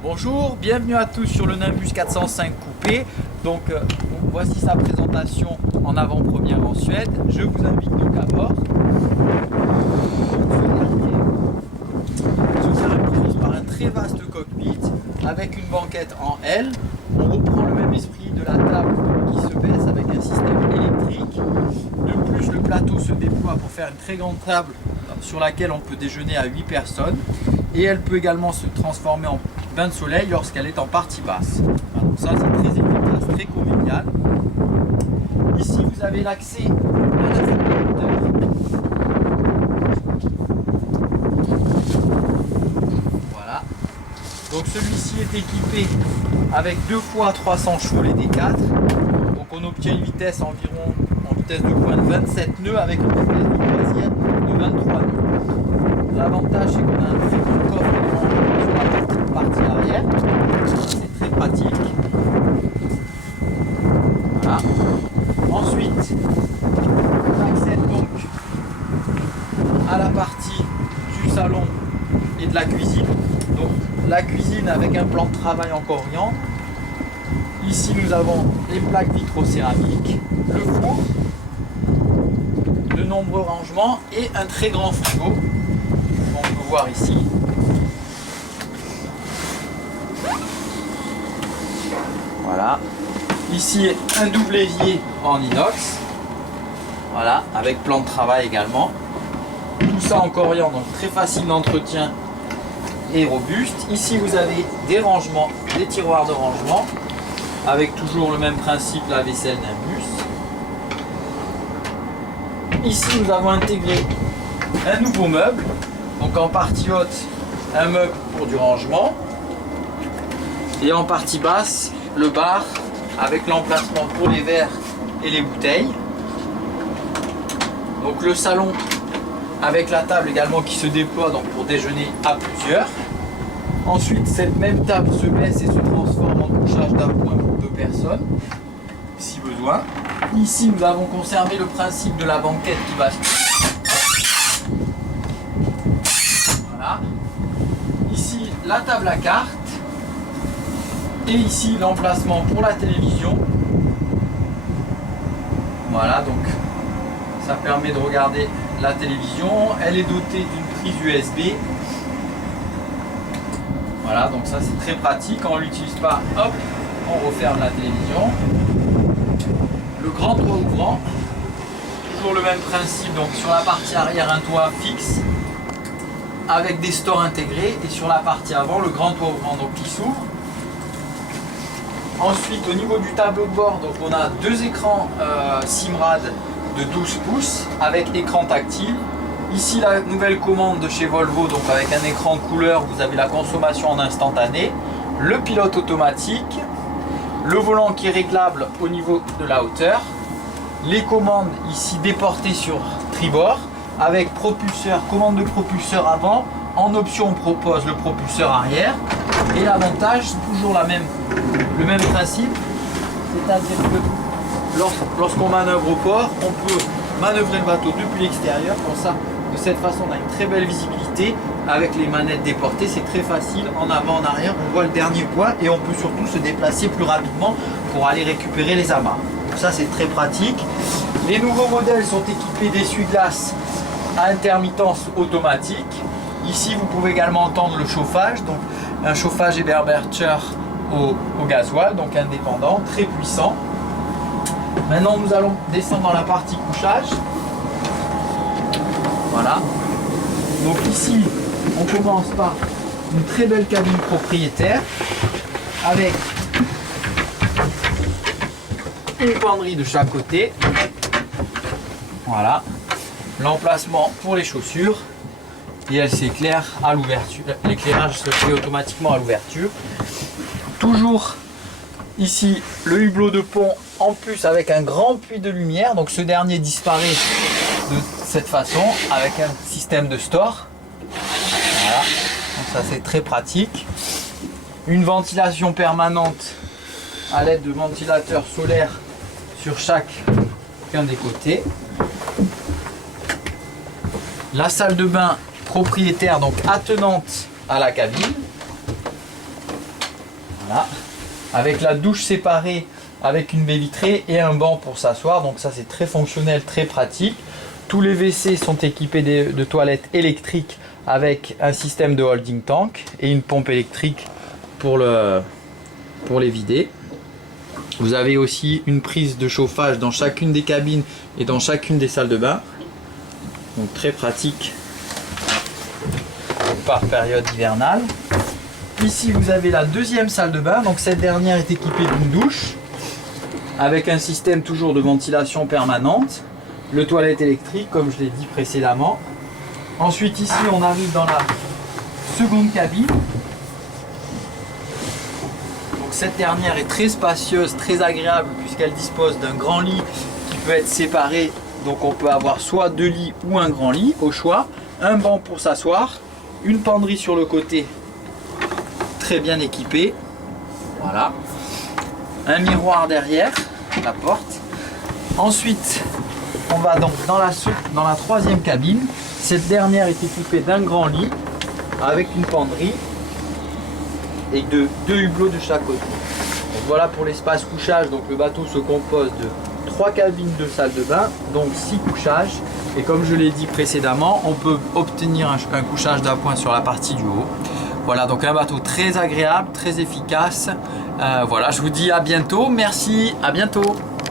Bonjour, bienvenue à tous sur le Nimbus 405 coupé. Donc voici sa présentation en avant-première en Suède. Je vous invite donc à bord. Se caractérise par un très vaste cockpit avec une banquette en L. On reprend le même esprit de la table qui se baisse avec un système électrique. De plus, le plateau se déploie pour faire une très grande table sur laquelle on peut déjeuner à 8 personnes. Et elle peut également se transformer en bain de soleil lorsqu'elle est en partie basse. Alors ça, c'est très efficace, très convivial. Ici, vous avez l'accès à la salle de moteur. Voilà. Donc celui-ci est équipé avec 2 fois 300 chevaux les D4. Donc on obtient une vitesse environ en vitesse de pointe 27 nœuds avec une vitesse de croisière de 23 nœuds. L'avantage, c'est qu'on a un très grand coffre sur la partie arrière. C'est très pratique. Voilà. Ensuite, on accède donc à la partie du salon et de la cuisine. Donc la cuisine avec un plan de travail en coriandre. Ici, nous avons les plaques vitrocéramiques, le four, de nombreux rangements et un très grand frigo. On peut voir ici. Voilà. Ici, un double évier en inox. Voilà, avec plan de travail également. Tout ça en coriandre, donc très facile d'entretien et robuste. Ici, vous avez des rangements, des tiroirs de rangement, avec toujours le même principe, la vaisselle Nimbus. Ici, nous avons intégré un nouveau meuble. Donc en partie haute, un meuble pour du rangement. Et en partie basse, le bar avec l'emplacement pour les verres et les bouteilles. Donc le salon avec la table également qui se déploie donc pour déjeuner à plusieurs. Ensuite, cette même table se baisse et se transforme en couchage d'appoint pour 2 personnes, si besoin. Ici, nous avons conservé le principe de la banquette qui va... Voilà. Ici, la table à cartes. Et ici, l'emplacement pour la télévision. Voilà, donc ça permet de regarder la télévision. Elle est dotée d'une prise USB. Voilà, donc ça c'est très pratique. Quand on ne l'utilise pas, hop, on referme la télévision. Le grand toit ouvrant, toujours le même principe. Donc sur la partie arrière, un toit fixe avec des stores intégrés. Et sur la partie avant, le grand toit ouvrant donc, qui s'ouvre. Ensuite, au niveau du tableau de bord, donc on a 2 écrans Simrad de 12 pouces avec écran tactile. Ici, la nouvelle commande de chez Volvo, donc avec un écran couleur, vous avez la consommation en instantané, le pilote automatique, le volant qui est réglable au niveau de la hauteur, les commandes ici déportées sur tribord avec propulseur, commande de propulseur avant. En option, on propose le propulseur arrière. Et l'avantage, c'est toujours le même principe, c'est-à-dire que lorsqu'on manœuvre au port, on peut manœuvrer le bateau depuis l'extérieur, comme ça, de cette façon, on a une très belle visibilité avec les manettes déportées, c'est très facile, en avant, en arrière, on voit le dernier poids et on peut surtout se déplacer plus rapidement pour aller récupérer les amarres. Donc ça, c'est très pratique. Les nouveaux modèles sont équipés d'essuie-glace à intermittence automatique. Ici, vous pouvez également entendre le chauffage, donc un chauffage Eberbercher au gasoil, donc indépendant, très puissant. Maintenant, nous allons descendre dans la partie couchage. Voilà. Donc ici, on commence par une très belle cabine propriétaire avec une penderie de chaque côté. Voilà. L'emplacement pour les chaussures. Et elle s'éclaire à l'ouverture. L'éclairage se fait automatiquement à l'ouverture. Toujours ici le hublot de pont en plus avec un grand puits de lumière. Donc ce dernier disparaît de cette façon avec un système de store. Voilà. Donc ça c'est très pratique. Une ventilation permanente à l'aide de ventilateurs solaires sur chacun des côtés. La salle de bain propriétaire donc attenante à la cabine. Voilà. Avec la douche séparée, avec une baie vitrée et un banc pour s'asseoir. Donc ça c'est très fonctionnel, très pratique. Tous les WC sont équipés de toilettes électriques avec un système de holding tank et une pompe électrique pour les vider. Vous avez aussi une prise de chauffage dans chacune des cabines et dans chacune des salles de bain. Donc très pratique par période hivernale. Ici vous avez la deuxième salle de bain. Donc cette dernière est équipée d'une douche avec un système toujours de ventilation permanente. Le toilette électrique comme je l'ai dit précédemment. Ensuite ici on arrive dans la seconde cabine. Cette dernière est très spacieuse, très agréable puisqu'elle dispose d'un grand lit qui peut être séparé. Donc on peut avoir soit deux lits ou un grand lit au choix. Un banc pour s'asseoir, une penderie sur le côté très bien équipée. Voilà. Un miroir derrière la porte. Ensuite on va donc dans la troisième cabine. Cette dernière est équipée d'un grand lit avec une penderie et de deux hublots de chaque côté. Donc voilà pour l'espace couchage. Donc le bateau se compose de 3 cabines de salle de bain, donc 6 couchages. Et comme je l'ai dit précédemment, on peut obtenir un couchage d'appoint sur la partie du haut. Voilà, donc un bateau très agréable, très efficace. Voilà, je vous dis à bientôt. Merci, à bientôt.